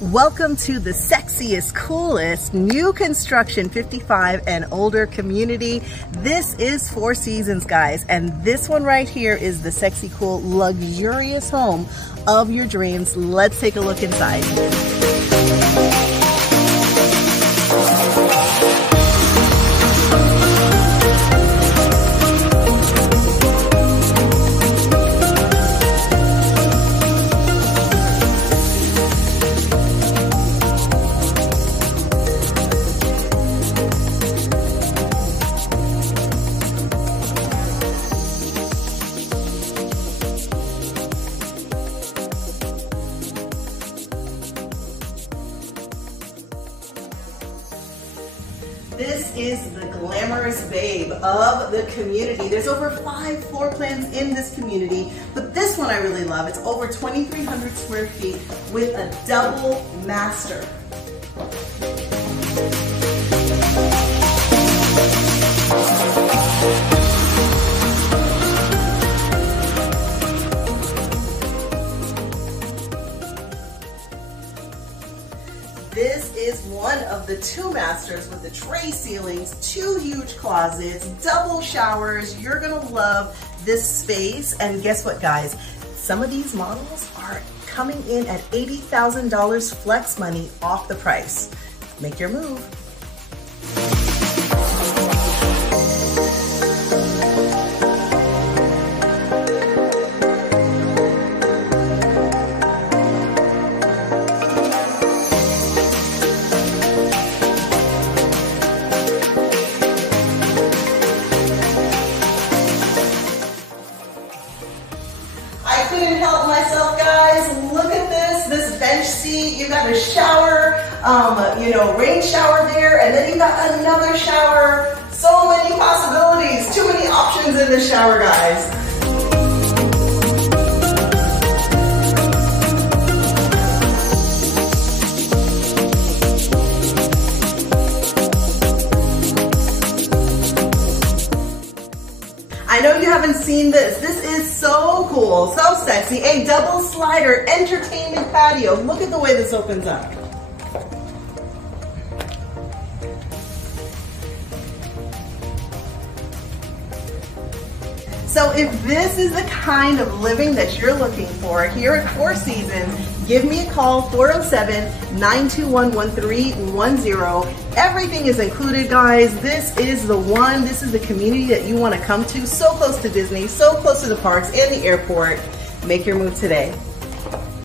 Welcome to the sexiest, coolest, new construction 55 and older community. This is Four Seasons, guys, and this one right here is the sexy, cool, luxurious home of your dreams. Let's take a look inside. This is the glamorous babe of the community. There's over 5 floor plans in this community, but this one I really love. It's over 2,300 square feet with a double master. This is one of the 2 masters with the tray ceilings, 2 huge closets, double showers. You're gonna love this space. And guess what, guys? Some of these models are coming in at $80,000 flex money off the price. Make your move. I couldn't help myself, guys. Look at this. This bench seat. You got a shower, rain shower there, and then you got another shower. So many possibilities. Too many options in the shower, guys. I know you haven't seen this. This is so cool, so sexy. A double slider entertainment patio. Look at the way this opens up. So if this is the kind of living that you're looking for here at Four Seasons, give me a call, 407-921-1310. Everything is included, guys. This is the one. This is the community that you want to come to. So close to Disney, so close to the parks and the airport. Make your move today.